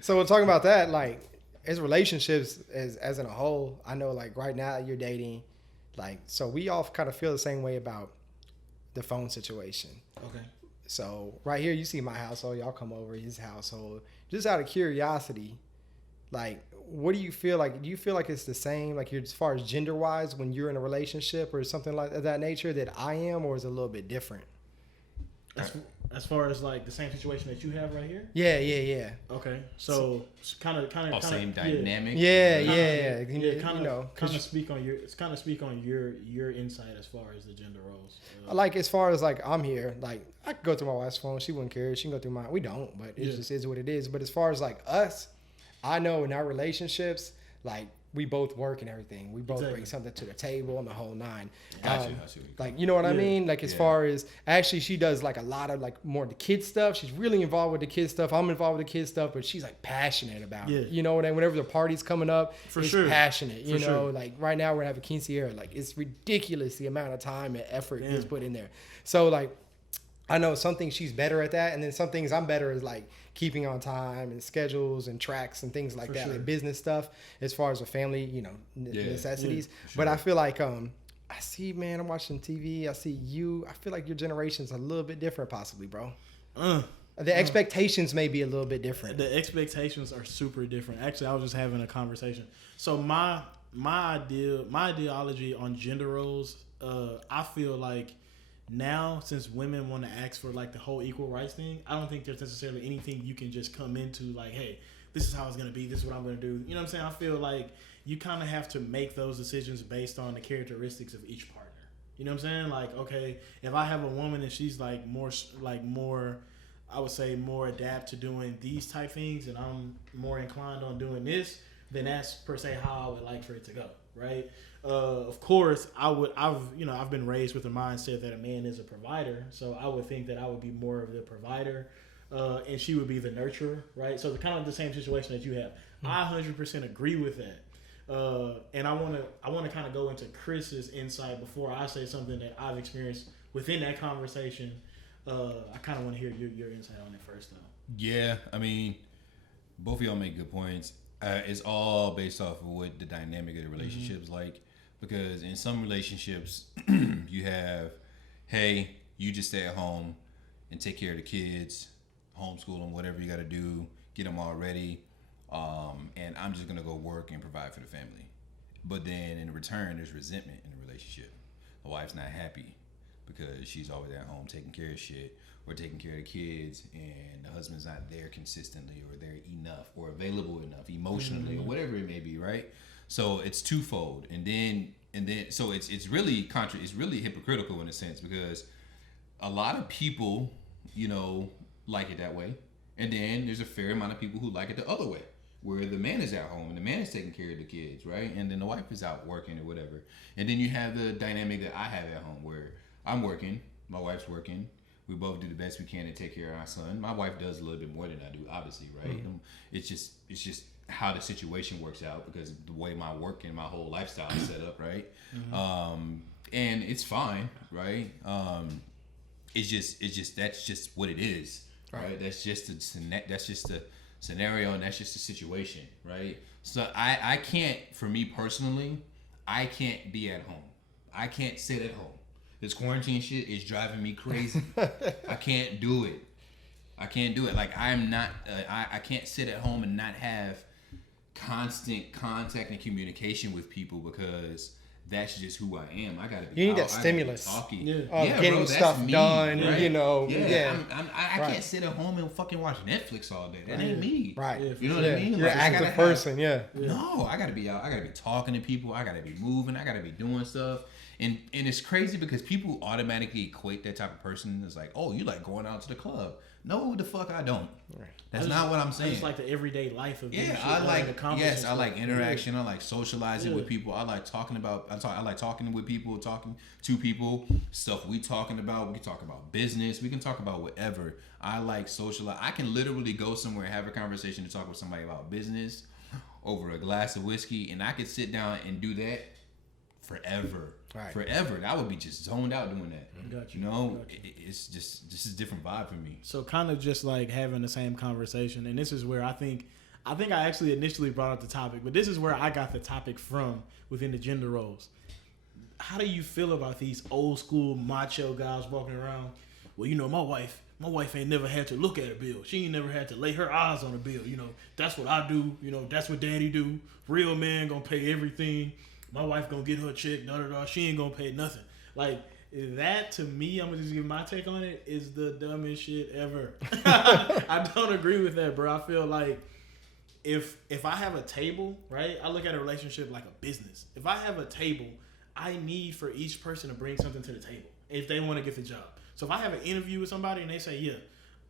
So we're talking about that, like, as relationships as in a whole, I know, like, right now you're dating, like, so we all kind of feel the same way about the phone situation. Okay. So right here, you see my household. Y'all come over his household. Just out of curiosity, like, what do you feel like? Do you feel like it's the same, like, you're, as far as gender wise, when you're in a relationship or something like that nature that I am, or is it a little bit different? As far as like the same situation that you have right here. Yeah. Okay, so kind of same dynamic. Yeah. Kind of speak on your insight as far as the gender roles. Like, as far as, like, I'm here, like, I could go through my wife's phone. She wouldn't care. She can go through mine. We don't, but it just is what it is. But as far as, like, us, I know in our relationships, like, we both work and everything. We both bring something to the table and the whole nine. I see. Like, you know what I mean? Like, as far as, actually, she does, like, a lot of, like, more of the kid stuff. She's really involved with the kid stuff. I'm involved with the kid stuff, but she's, like, passionate about it. You know, whenever the party's coming up, passionate. You know, like, right now we're going to have a quinceañera. Like, it's ridiculous the amount of time and effort is put in there. So, like, I know some things she's better at that, and then some things I'm better at, like, keeping on time and schedules and tracks and things like that, like business stuff, as far as a family, you know, necessities. But I feel like, I see, man, I'm watching TV. I see you. I feel like your generation's a little bit different, possibly, bro. The expectations may be a little bit different. The expectations are super different. Actually, I was just having a conversation. So my ideology on gender roles, I feel like, now, since women want to ask for like the whole equal rights thing, I don't think there's necessarily anything you can just come into like, hey, this is how it's going to be. This is what I'm going to do. You know what I'm saying? I feel like you kind of have to make those decisions based on the characteristics of each partner. You know what I'm saying? Like, okay, if I have a woman and she's like more, I would say more adapt to doing these type things, and I'm more inclined on doing this, then that's per se how I would like for it to go. Right. Of course, I've been raised with the mindset that a man is a provider, so I would think that I would be more of the provider, and she would be the nurturer, right? So kind of the same situation that you have. I 100% agree with that, and I want to kind of go into Chris's insight before I say something that I've experienced within that conversation. I kind of want to hear your insight on it first, though. Yeah, I mean, both of y'all make good points. It's all based off of what the dynamic of the relationship is like. Because in some relationships, you have, hey, you just stay at home and take care of the kids, homeschool them, whatever you got to do, get them all ready, and I'm just going to go work and provide for the family. But then in return, there's resentment in the relationship. The wife's not happy because she's always at home taking care of shit or taking care of the kids, and the husband's not there consistently or there enough or available enough emotionally or whatever it may be, right? So it's twofold, and then so it's really it's really hypocritical in a sense, because a lot of people, you know, like it that way, and then there's a fair amount of people who like it the other way, where the man is at home and the man is taking care of the kids, right, and then the wife is out working or whatever, and then you have the dynamic that I have at home where I'm working, my wife's working. We both do the best we can to take care of our son. My wife does a little bit more than I do, obviously, right? It's just how the situation works out, because the way my work and my whole lifestyle is set up, right? And it's fine, right? It's just that's just what it is, right? That's just a scenario, and that's just a situation, right? So I can't, for me personally, I can't be at home. I can't sit at home. This quarantine shit is driving me crazy. I can't do it. Like, I'm not, I can't sit at home and not have constant contact and communication with people, because that's just who I am. I gotta be. You need out, that stimulus. Getting bro, stuff me, done. Right? You know. I can't sit at home and fucking watch Netflix all day. That ain't me. Right. You know what I mean? You're an active person. No, I gotta be out. I gotta be talking to people. I gotta be moving. I gotta be doing stuff. And it's crazy because people automatically equate that type of person as like, oh, you like going out to the club. No, the fuck I don't. That's not what I'm saying. I just like the everyday life of I like interaction. I like socializing with people. I like talking about. I like talking with people, talking to people. Stuff we talking about. We can talk about business. We can talk about whatever. I like socialize. I can literally go somewhere and have a conversation to talk with somebody about business over a glass of whiskey, and I could sit down and do that forever. Forever. I would be just zoned out doing that. Got you. You know, it's just a different vibe for me. So kind of just like having the same conversation, and this is where I think I actually initially brought up the topic, but this is where I got the topic from within the gender roles. How do you feel about these old school macho guys walking around? Well, you know, my wife ain't never had to look at a bill. She ain't never had to lay her eyes on a bill. You know, that's what I do. You know, that's what daddy do. Real man gonna pay everything. My wife gonna get her check. She ain't gonna pay nothing. Like, that to me, I'm gonna just give my take on it, is the dumbest shit ever. I don't agree with that, bro. I feel like if I have a table, right? I look at a relationship like a business. If I have a table, I need for each person to bring something to the table if they want to get the job. So if I have an interview with somebody and they say, yeah,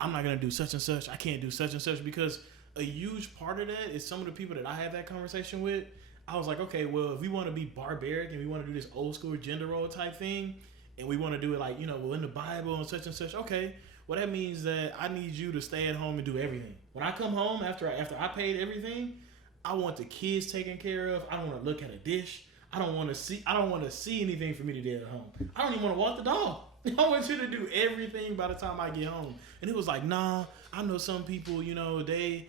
I'm not going to do such and such, I can't do such and such, because a huge part of that is some of the people that I had that conversation with, I was like, okay, well, if we want to be barbaric and we want to do this old school gender role type thing, and we want to do it like, you know, well, in the Bible and such, okay, well, that means that I need you to stay at home and do everything. When I come home after I paid everything, I want the kids taken care of. I don't want to look at a dish. I don't want to see anything for me to do at home. I don't even want to walk the dog. I want you to do everything by the time I get home. And it was like, nah, I know some people, you know, their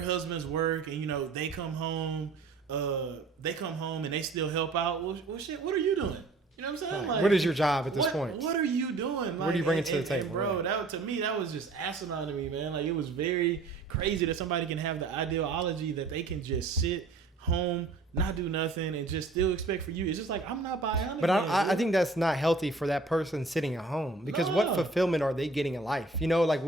husbands work, and, you know, they come home and they still help out. Well, shit, what are you doing? You know what I'm saying? Like, what is your job at this point? What are you doing? Like, what are you bringing to the table? Bro, that to me, that was just asinine to me, man. Like, it was very crazy that somebody can have the ideology that they can just sit home, not do nothing, and just still expect for you. It's just like, I'm not bionic. But I think that's not healthy for that person sitting at home, because what fulfillment are they getting in life? You know, like,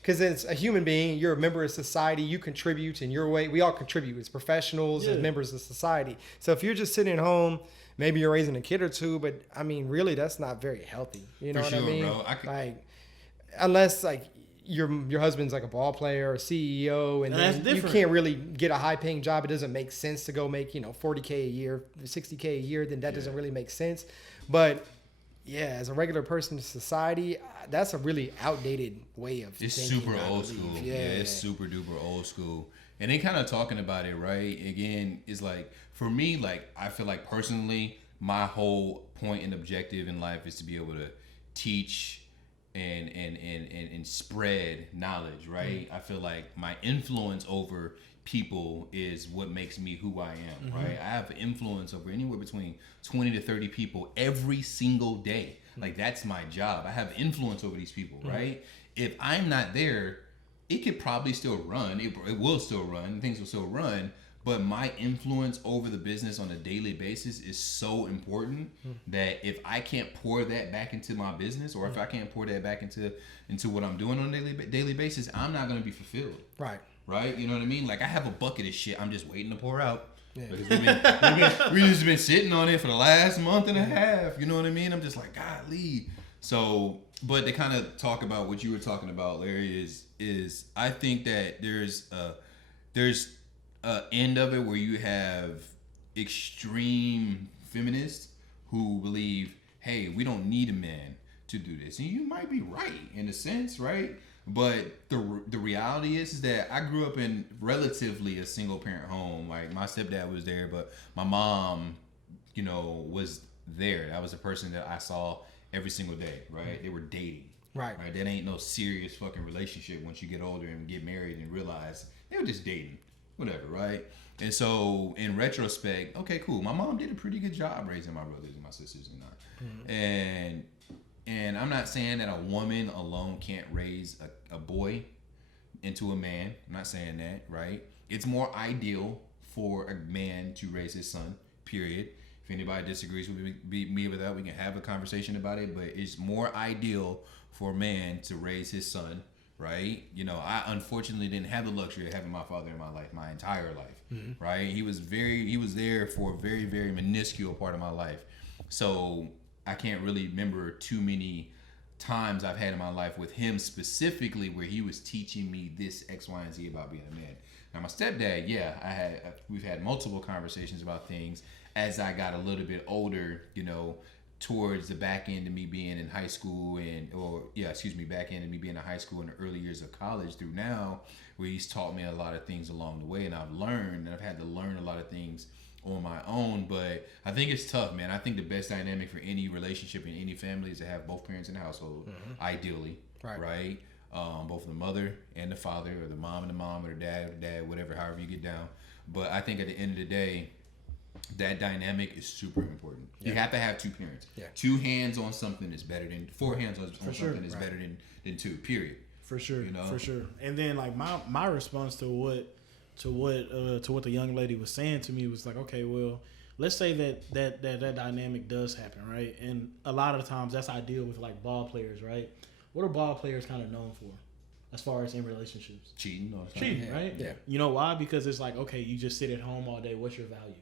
because as a human being, you're a member of society, you contribute in your way. We all contribute as professionals, as members of society. So if you're just sitting at home, maybe you're raising a kid or two, but I mean, really, that's not very healthy. You know what I mean? Bro. Like, unless like your husband's like a ball player or CEO, and then you can't really get a high paying job. It doesn't make sense to go make, you know, $40K a year, $60K a year. Then that doesn't really make sense. But yeah, as a regular person in society, that's a really outdated way of thinking. It's super old school. Yeah, it's super duper old school. And they kind of talking about it, right? Again, it's like, for me, like, I feel like personally, my whole point and objective in life is to be able to teach and spread knowledge, right? I feel like my influence over people is what makes me who I am, right? I have influence over anywhere between 20 to 30 people every single day. Like, that's my job. I have influence over these people, right? If I'm not there, it could probably still run. It will still run. Things will still run. But my influence over the business on a daily basis is so important that if I can't pour that back into my business, or if I can't pour that back into what I'm doing on a daily basis, I'm not going to be fulfilled. Right? You know what I mean? Like, I have a bucket of shit I'm just waiting to pour out. Yeah. Because we've just been sitting on it for the last month and a half. You know what I mean? I'm just like, golly. So, but to kind of talk about what you were talking about, Larry, is I think that there's end of it where you have extreme feminists who believe, hey, we don't need a man to do this. And you might be right in a sense, right? But the reality is that I grew up in relatively a single parent home. Like, my stepdad was there, but my mom, you know, was there. That was a person that I saw every single day, right? They were dating. Right. That ain't no serious fucking relationship once you get older and get married and realize they were just dating. Whatever, right? And so, in retrospect, okay, cool. My mom did a pretty good job raising my brothers and my sisters and I. And I'm not saying that a woman alone can't raise a boy into a man. I'm not saying that, right? It's more ideal for a man to raise his son, period. If anybody disagrees with me with that, we can have a conversation about it. But it's more ideal for a man to raise his son, right? You know, I unfortunately didn't have the luxury of having my father in my life my entire life, right? He was there for a very, very minuscule part of my life. So I can't really remember too many times I've had in my life with him specifically where he was teaching me this X, Y, and Z about being a man. Now, my stepdad, we've had multiple conversations about things as I got a little bit older, you know, towards the back end of me being in high school back end of me being in high school in the early years of college through now, where he's taught me a lot of things along the way, and I've had to learn a lot of things on my own, but I think it's tough, man. I think the best dynamic for any relationship in any family is to have both parents in the household, ideally, right? Both the mother and the father, or the mom and the mom, or the dad, whatever, however you get down. But I think at the end of the day, that dynamic is super important. Yeah. You have to have two parents. Yeah. 2 hands on something is better than 4 hands on something is better than 2. Period. For sure. You know? For sure. And then like my response to what the young lady was saying to me was like, okay, well, let's say that dynamic does happen, right? And a lot of times that's ideal with like ball players, right? What are ball players kind of known for, as far as in relationships? Cheating, right? Yeah. You know why? Because it's like, okay, you just sit at home all day. What's your value?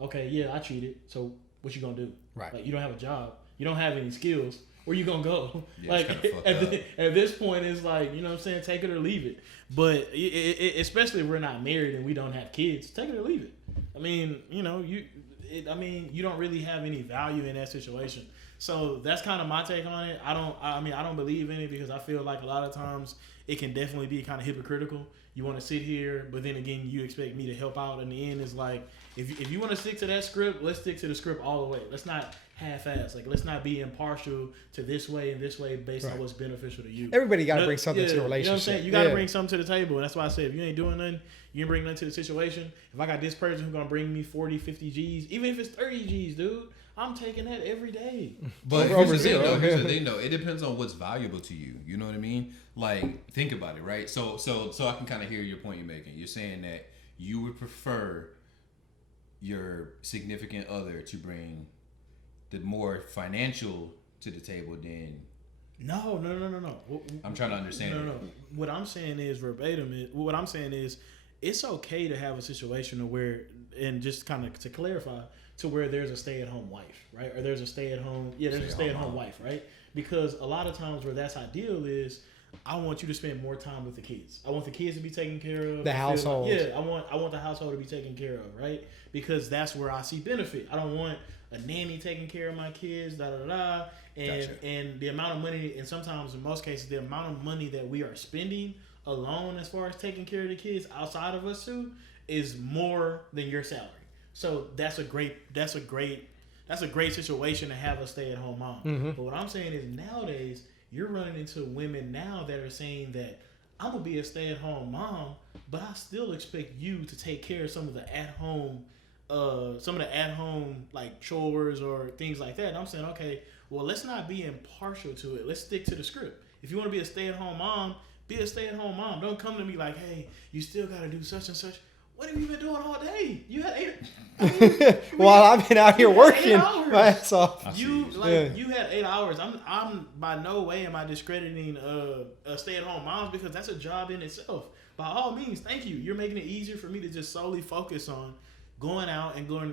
Okay, yeah, I cheated. So what you gonna do? Right. Like, you don't have a job. You don't have any skills. Where you gonna go? Yeah, like at this point, it's like, you know what I'm saying, take it or leave it. But especially if we're not married and we don't have kids, take it or leave it. I mean, you know, you don't really have any value in that situation. So that's kind of my take on it. I don't believe in it, because I feel like a lot of times it can definitely be kind of hypocritical. You want to sit here, but then again, you expect me to help out. In the end, it's like, if you want to stick to that script, let's stick to the script all the way. Let's not half-ass. Like, let's not be impartial to this way and this way based on what's beneficial to you. Everybody got to bring something to the relationship. You know what I'm saying? You got to bring something to the table. And that's why I say, if you ain't doing nothing, you ain't bring nothing to the situation. If I got this person who's going to bring me 40, 50 G's, even if it's 30 G's, dude, I'm taking that every day. But here's the thing, though. It depends on what's valuable to you. You know what I mean? Like, think about it, right? So I can kind of hear your point you're making. You're saying that you would prefer your significant other to bring the more financial to the table than... No. I'm trying to understand. No. What I'm saying is verbatim. What I'm saying is, it's okay to have a situation where, and just kind of to clarify, to where there's a stay-at-home wife, right? Or there's a stay-at-home wife, right? Because a lot of times where that's ideal is, I want you to spend more time with the kids. I want the kids to be taken care of. The household. I want the household to be taken care of, right? Because that's where I see benefit. I don't want a nanny taking care of my kids, and Gotcha. And the amount of money, and sometimes in most cases, the amount of money that we are spending alone as far as taking care of the kids outside of us too is more than your salary. So that's a great situation to have a stay-at-home mom. Mm-hmm. But what I'm saying is, nowadays you're running into women now that are saying that I'm gonna be a stay-at-home mom, but I still expect you to take care of some of the at-home like chores or things like that. And I'm saying, okay, well, let's not be impartial to it. Let's stick to the script. If you want to be a stay-at-home mom, be a stay-at-home mom. Don't come to me like, hey, you still got to do such and such. What have you been doing all day? You had Well, I've been out here working my ass off. You had 8 hours. I'm by no way am I discrediting stay-at-home moms, because that's a job in itself. By all means, thank you. You're making it easier for me to just solely focus on going out and going,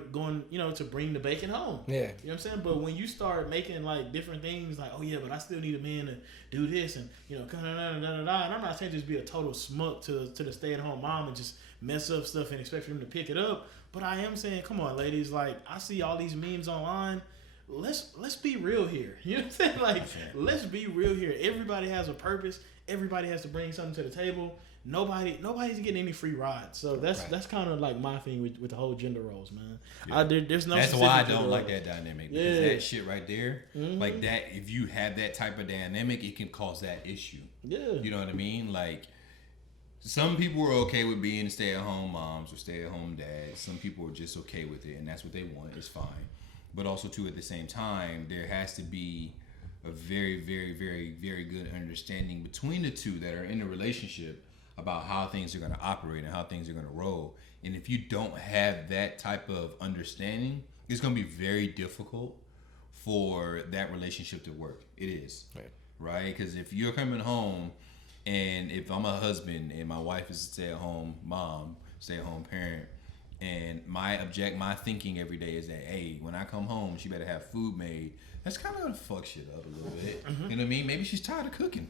to bring the bacon home. Yeah. You know what I'm saying? But when you start making like different things like, oh yeah, but I still need a man to do this, and and I'm not saying just be a total smut to the stay-at-home mom and just mess up stuff and expect for him to pick it up. But I am saying, come on, ladies, like, I see all these memes online. Let's be real here. You know what I'm saying? Like, let's be real here. Everybody has a purpose. Everybody has to bring something to the table. Nobody's getting any free rides. So that's kind of like my thing with the whole gender roles, man. Yeah. There's no. That's why I don't like that dynamic. Because that shit right there, like that. If you have that type of dynamic, it can cause that issue. Yeah. You know what I mean? Like, some people are okay with being stay-at-home moms or stay-at-home dads. Some people are just okay with it, and that's what they want. It's fine. But also, too, at the same time, there has to be a very, very, very, very good understanding between the two that are in a relationship about how things are going to operate and how things are going to roll. And if you don't have that type of understanding, it's going to be very difficult for that relationship to work. It is. Right? Because if you're coming home, and if I'm a husband and my wife is a stay-at-home mom, stay-at-home parent, and my thinking every day is that, hey, when I come home, she better have food made. That's kind of going to fuck shit up a little bit. Mm-hmm. You know what I mean? Maybe she's tired of cooking.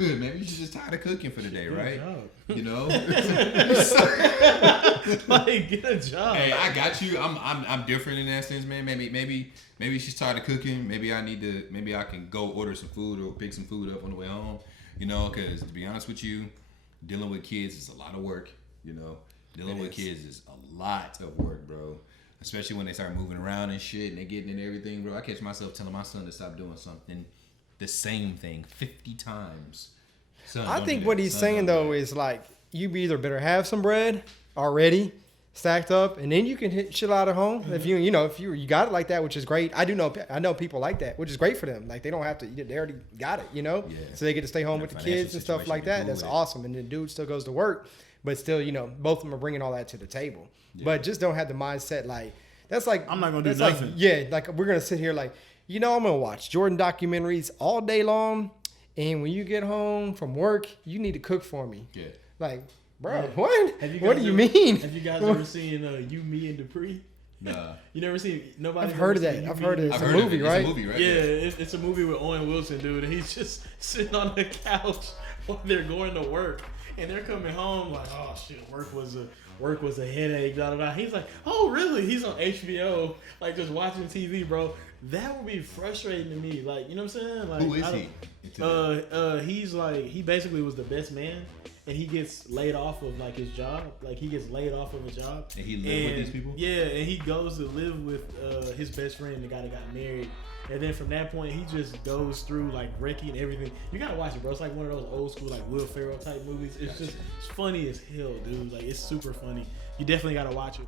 Maybe she's just tired of cooking for the day, right? You know, like, get a job. Hey, I got you. I'm different in that sense, man. Maybe she's tired of cooking. Maybe I can go order some food or pick some food up on the way home. You know, because to be honest with you, dealing with kids is a lot of work. You know, Dealing with kids is a lot of work, bro. Especially when they start moving around and shit and they getting in everything, bro. I catch myself telling my son to stop doing something, the same thing 50 times. Son, I think what he's saying though is like, you either better have some bread already stacked up, and then you can chill out at home. Mm-hmm. If you got it like that, which is great. I know people like that, which is great for them. Like they don't have to, they already got it, so they get to stay home with the kids and stuff like that. That's awesome. And the dude still goes to work, but still, both of them are bringing all that to the table. Yeah. But just don't have the mindset like, that's like, I'm not going to do nothing. Like we're going to sit here like, I'm going to watch Jordan documentaries all day long. And when you get home from work, you need to cook for me. Yeah. Like, bro, what? What do you mean? Have you guys ever seen You, Me, and Dupree? Nah. You never seen? Nobody. I've heard of that. I've heard of it. It's a movie, right? It's a movie, right? Yeah, it's a movie with Owen Wilson, dude. And he's just sitting on the couch while they're going to work, and they're coming home like, oh shit, work was a headache. Da da da. He's like, oh really? He's on HBO, like just watching TV, bro. That would be frustrating to me. Like, you know what I'm saying? Like, who is he? He's like, he basically was the best man. And he gets laid off of like his job. Like he gets laid off of a job. And he lives with these people? Yeah, and he goes to live with his best friend, the guy that got married. And then from that point, he just goes through like wrecking everything. You gotta watch it, bro. It's like one of those old school like Will Ferrell type movies. It's funny as hell, dude. Like it's super funny. You definitely gotta watch it.